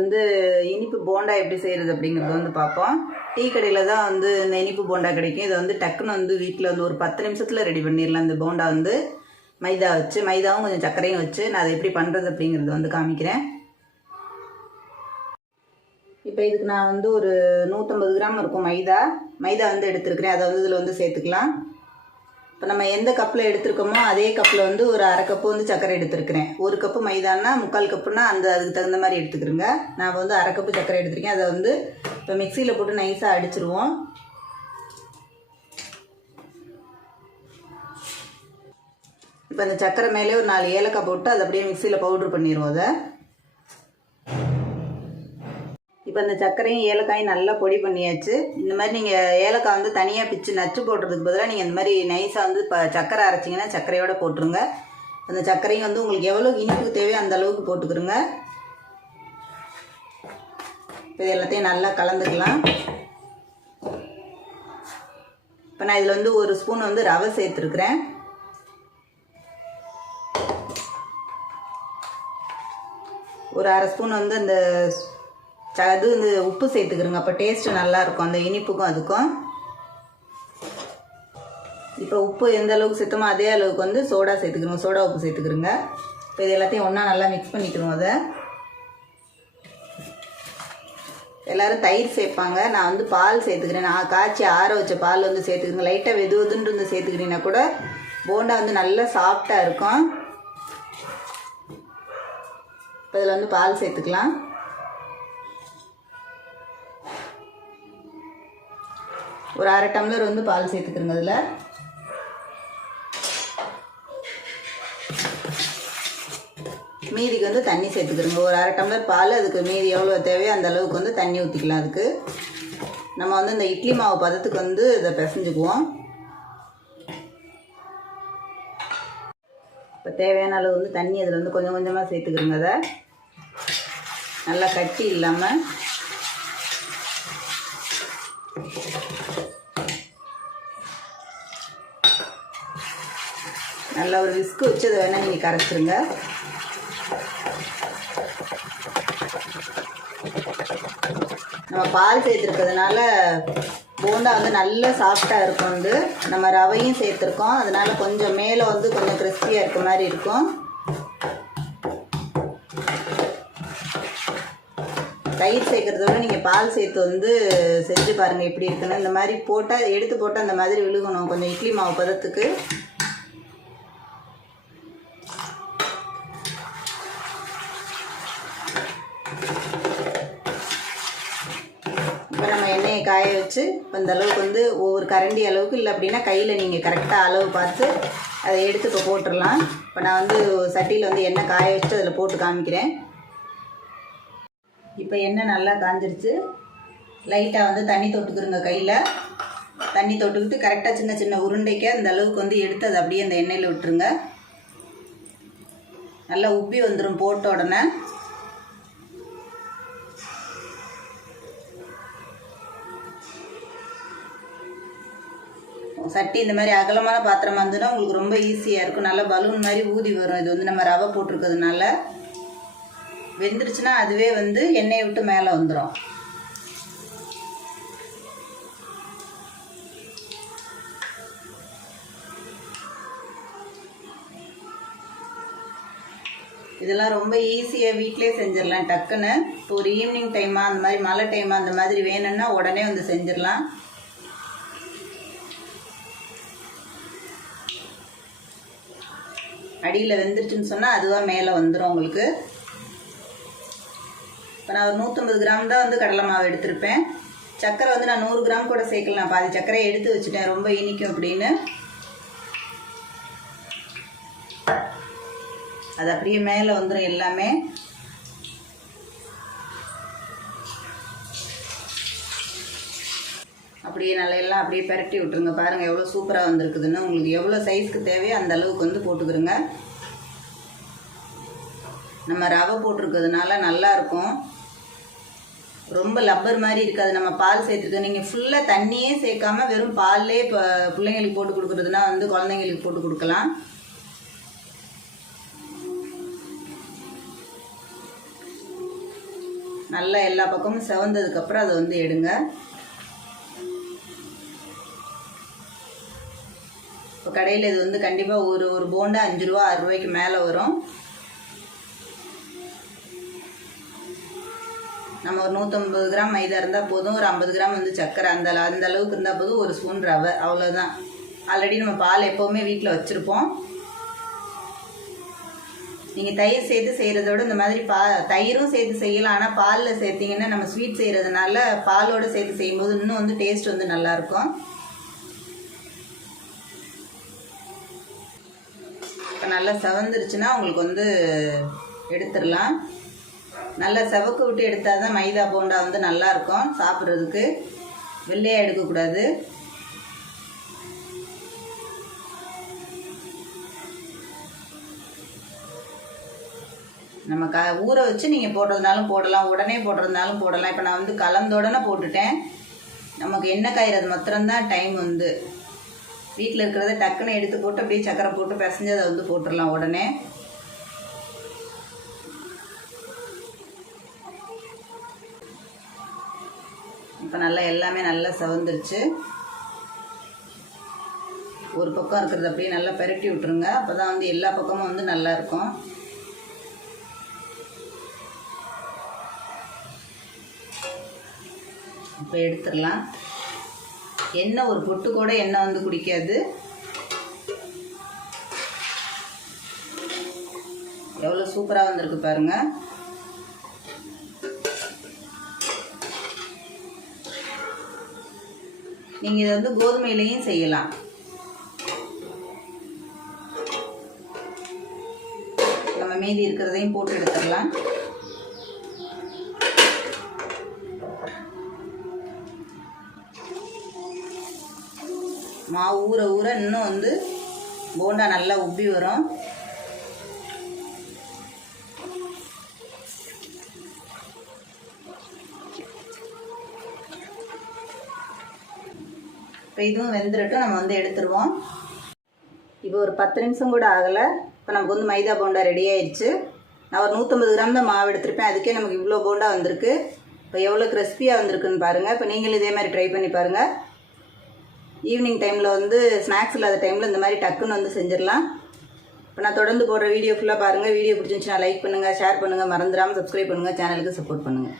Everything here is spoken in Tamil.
வந்து இனிப்பு போண்டா எப்படி செய்கிறது அப்படிங்கிறது வந்து பார்ப்போம். டீ கடையில் தான் வந்து இந்த இனிப்பு போண்டா கிடைக்கும். இதை வந்து டக்குன்னு வந்து வீட்டில் வந்து ஒரு பத்து நிமிஷத்தில் ரெடி பண்ணிடலாம். இந்த போண்டா வந்து மைதா வச்சு மைதாவும் கொஞ்சம் சர்க்கரையும் வச்சு நான் அதை எப்படி பண்ணுறது அப்படிங்கிறது வந்து காமிக்கிறேன். இப்போ இதுக்கு நான் வந்து ஒரு நூற்றம்பது கிராம் இருக்கும் மைதா. மைதா வந்து எடுத்துருக்கிறேன். அதை வந்து இதில் வந்து சேர்த்துக்கலாம். இப்போ நம்ம எந்த கப்பில் எடுத்திருக்கோமோ அதே கப்பில் வந்து ஒரு அரை கப்பு வந்து சர்க்கரை எடுத்துருக்கிறேன். ஒரு கப்பு மைதானா முக்கால் கப்புனா அந்த அதுக்கு தகுந்த மாதிரி எடுத்துக்கிறேங்க நான் வந்து அரை கப்பு சர்க்கரை எடுத்திருக்கேன். அதை வந்து இப்போ மிக்சியில் போட்டு நைஸாக அடிச்சிருவோம். இப்போ அந்த சர்க்கரை மேலே ஒரு நாலு ஏலக்காய் போட்டு அதை அப்படியே மிக்சியில் பவுட்ரு பண்ணிடுவோம் அதை. இப்போ இந்த சர்க்கரையும் ஏலக்காயும் நல்லா பொடி பண்ணியாச்சு. இந்த மாதிரி நீங்கள் ஏலக்காய் வந்து தனியாக பிச்சு நச்சு போடுறதுக்கு பதிலாக நீங்கள் இந்த மாதிரி நைஸாக வந்து இப்போ சர்க்கரை அரைச்சிங்கன்னா சர்க்கரையோட போட்டுருங்க. அந்த சர்க்கரையும் வந்து உங்களுக்கு எவ்வளோ இனிப்புக்கு தேவையோ அந்த அளவுக்கு போட்டுக்கிறோங்க இப்போ இது எல்லாத்தையும் நல்லா கலந்துக்கலாம். இப்போ நான் இதில் வந்து ஒரு ஸ்பூன் வந்து ரவை சேர்த்துருக்குறேன். ஒரு அரை ஸ்பூன் வந்து அந்த அது வந்து இந்த உப்பு சேர்த்துக்கிறோங்க அப்போ டேஸ்ட்டு நல்லாயிருக்கும் அந்த இனிப்புக்கும் அதுக்கும். இப்போ உப்பு எந்த அளவுக்கு சேர்த்தோமோ அதே அளவுக்கு வந்து சோடா சேர்த்துக்கிறோங்க சோடா உப்பு சேர்த்துக்கிறோங்க இப்போ இது எல்லாத்தையும் ஒன்றா நல்லா மிக்ஸ் பண்ணிக்கிறோம் அதை. எல்லோரும் தயிர் சேர்ப்பாங்க. நான் வந்து பால் சேர்த்துக்கிறேன். நான் காய்ச்சி ஆற வச்ச பால் வந்து சேர்த்துக்கிறேன். லைட்டாக வெது வெதுன்னு வந்து சேர்த்துக்கிறீங்கன்னா கூட போண்டா வந்து நல்லா சாஃப்டாக இருக்கும். இப்போ இதில் வந்து பால் சேர்த்துக்கலாம். ஒரு அரை டம்ளர் வந்து பால் சேர்த்துக்கிறோங்க அதில். மீதிக்கு வந்து தண்ணி சேர்த்துக்கிறோங்க. ஒரு அரை டம்ளர் பால் அதுக்கு மீதி எவ்வளோ தேவையோ அந்த அளவுக்கு வந்து தண்ணி ஊற்றிக்கலாம் அதுக்கு. நம்ம வந்து இந்த இட்லி மாவு பதத்துக்கு வந்து இதை பிசைஞ்சுக்குவோம். இப்போ தேவையான அளவு வந்து தண்ணி அதில் வந்து கொஞ்சம் கொஞ்சமாக சேர்த்துக்கிறோங்க அதை. நல்லா கட்டி இல்லாமல் நல்லா ஒரு விஸ்கு வச்சு அதை வேணால் நீங்கள் கரைச்சிருங்க. நம்ம பால் சேர்த்துருக்கிறதுனால போண்டா வந்து நல்லா சாஃப்டாக இருக்கும் வந்து. நம்ம ரவையும் சேர்த்துருக்கோம். அதனால் கொஞ்சம் மேலே வந்து கொஞ்சம் கிறிஸ்பியாக இருக்க மாதிரி இருக்கும். தயிர் சேர்க்குறத விட நீங்கள் பால் சேர்த்து வந்து செஞ்சு பாருங்கள் எப்படி இருக்குன்னு. இந்த மாதிரி போட்டால் எடுத்து போட்டால் அந்த மாதிரி விழுகணும். கொஞ்சம் இட்லி மாவு பதத்துக்கு இப்போ நம்ம எண்ணெயை காய வச்சு இப்போ இந்த அளவுக்கு வந்து ஒவ்வொரு கரண்டி அளவுக்கு இல்லை அப்படின்னா கையில் நீங்கள் கரெக்டாக அளவு பார்த்து அதை எடுத்து இப்போ போட்டுடலாம். இப்போ நான் வந்து சட்டியில் வந்து எண்ணெய் காய வச்சு அதில் போட்டு காமிக்கிறேன். இப்போ எண்ணெய் நல்லா காஞ்சிருச்சு. லைட்டாக வந்து தண்ணி தொட்டுக்கிறோங்க கையில். தண்ணி தொட்டுக்கிட்டு கரெக்டாக சின்ன சின்ன உருண்டைக்கு அந்த அளவுக்கு வந்து எடுத்து அதை அப்படியே அந்த எண்ணெயில் விட்டுருங்க. நல்லா உப்பி வந்துடும் போட்ட உடனே. சட்டி இந்த மாதிரி அகலமான பாத்திரமா இருந்ததுன்னா உங்களுக்கு ரொம்ப ஈஸியாக இருக்கும். நல்லா பலூன் மாதிரி ஊதி வரும். இது வந்து நம்ம ரவை போட்டிருக்கிறதுனால. வெந்துருச்சுன்னா அதுவே வந்து எண்ணெயை விட்டு மேலே வந்துடும் இதெல்லாம் ரொம்ப ஈஸியாக வீட்டிலே செஞ்சிடலாம். டக்குன்னு. இப்போ ஒரு ஈவினிங் டைமாக அந்த மாதிரி மழை டைமாக அந்த மாதிரி வேணும்னா உடனே வந்து செஞ்சிடலாம். அடியில் வெந்துருச்சுன்னு சொன்னால் அதுவாக மேலே வந்துடும் உங்களுக்கு. இப்போ நான் ஒரு நூற்றம்பது கிராம் தான் வந்து கடலை மாவு எடுத்திருப்பேன். சர்க்கரை வந்து நான் நூறு கிராம் கூட சேர்க்கலாம் பாதி சர்க்கரையை எடுத்து வச்சுட்டேன் ரொம்ப இனிக்கும் அப்படின்னு. அது அப்படியே மேலே வந்துடும் எல்லாமே. அப்படியே நல்லா எல்லாம் அப்படியே பெரட்டி விட்டுருங்க. பாருங்கள் எவ்வளோ சூப்பராக வந்திருக்குதுன்னு. உங்களுக்கு எவ்வளோ சைஸ்க்கு தேவையோ அந்த அளவுக்கு வந்து போட்டுக்கிறோங்க நம்ம ரவை போட்டிருக்கிறதுனால நல்லா இருக்கும். ரொம்ப லப்பர் மாதிரி இருக்காது. நம்ம பால் சேர்த்துருக்கோம் நீங்கள் ஃபுல்லாக தண்ணியே சேர்க்காம வெறும் பால்லே இப்போ பிள்ளைங்களுக்கு போட்டு கொடுக்குறதுனா வந்து குழந்தைங்களுக்கு போட்டு கொடுக்கலாம். நல்லா எல்லா பக்கமும் செவந்ததுக்கப்புறம் அதை வந்து எடுங்க. இப்போ கடையில் இது வந்து கண்டிப்பாக ஒரு ஒரு போண்டா அஞ்சு ரூபா ஆறு ரூபாய்க்கு மேலே வரும். நம்ம ஒரு நூற்றம்பது கிராம் மைதா இருந்தால் போதும் ஒரு ஐம்பது கிராம் வந்து சர்க்கரை அந்த அந்த அளவுக்கு இருந்தால் போதும் ஒரு ஸ்பூன் ரவை. அவ்வளோதான் ஆல்ரெடி நம்ம பால் எப்போவுமே வீட்டில் வச்சுருப்போம். நீங்கள் தயிர் சேர்த்து செய்கிறத விட இந்த மாதிரி பா தயிரும் சேர்த்து செய்யலாம். ஆனால் பாலில் சேர்த்திங்கன்னா நம்ம ஸ்வீட் செய்கிறதுனால பாலோடு சேர்த்து செய்யும்போது இன்னும் வந்து டேஸ்ட் வந்து நல்லாயிருக்கும் நல்லா செவந்துருச்சுன்னா உங்களுக்கு வந்து எடுத்துடலாம். நல்லா செவக்கு விட்டு எடுத்தால் தான் மைதா போண்டா வந்து நல்லா இருக்கும் சாப்பிட்றதுக்கு. வெள்ளையாக எடுக்கக்கூடாது. நம்ம க ஊற வச்சு நீங்கள் போடுறதுனாலும் போடலாம். உடனே போடுறதுனாலும் போடலாம். இப்போ நான் வந்து கலந்த உடனே போட்டுட்டேன். நமக்கு எண்ணெய் காய்றது மாத்திரம்தான் டைம் வந்து வீட்டில் இருக்கிறத டக்குன்னு எடுத்து போட்டு அப்படியே சக்கரை போட்டு பிசைஞ்சு அதை வந்து போட்டுடலாம் உடனே. இப்போ நல்லா எல்லாமே நல்லா செவந்துருச்சு. ஒரு பக்கம் இருக்கிறது அப்படியே நல்லா பெரட்டி விட்டுருங்க. அப்போ தான் வந்து எல்லா பக்கமும் வந்து நல்லாயிருக்கும் இப்போ எடுத்துடலாம். எண்ணெய் ஒரு பொட்டு கூட எண்ணெய் வந்து குடிக்காது. எவ்வளோ சூப்பராக வந்திருக்கு பாருங்க. நீங்கள் இதை வந்து கோதுமையிலையும் செய்யலாம். நம்ம மீதி இருக்கிறதையும் போட்டு எடுத்துடலாம். மாவு ஊற ஊற இன்னும் வந்து போண்டா நல்லா உப்பி வரும். இப்போ இதுவும் வெந்துடட்டும் நம்ம வந்து எடுத்துருவோம். இப்போ ஒரு பத்து நிமிஷம் கூட ஆகலை. இப்போ நமக்கு வந்து மைதா போண்டா ரெடி ஆயிடுச்சு. நான் ஒரு நூற்றம்பது கிராம் தான் மாவு எடுத்திருப்பேன். அதுக்கே நமக்கு இவ்வளோ போண்டா வந்திருக்கு. இப்போ எவ்வளோ கிறிஸ்பியாக வந்திருக்குன்னு பாருங்கள் இப்போ நீங்களும் இதே மாதிரி ட்ரை பண்ணி பாருங்கள் ஈவினிங் டைமில் வந்து ஸ்நாக்ஸ் இல்லாத டைமில் இந்த மாதிரி டக்குன்னு வந்து செஞ்சிடலாம். இப்போ நான் தொடர்ந்து போடுற வீடியோ ஃபுல்லாக பாருங்கள் வீடியோ பிடிச்சிருந்துச்சுன்னா லைக் பண்ணுங்கள் ஷேர் பண்ணுங்கள் மறந்துடாமல் சப்ஸ்கிரைப் பண்ணுங்கள் சேனலுக்கு சப்போர்ட் பண்ணுங்கள்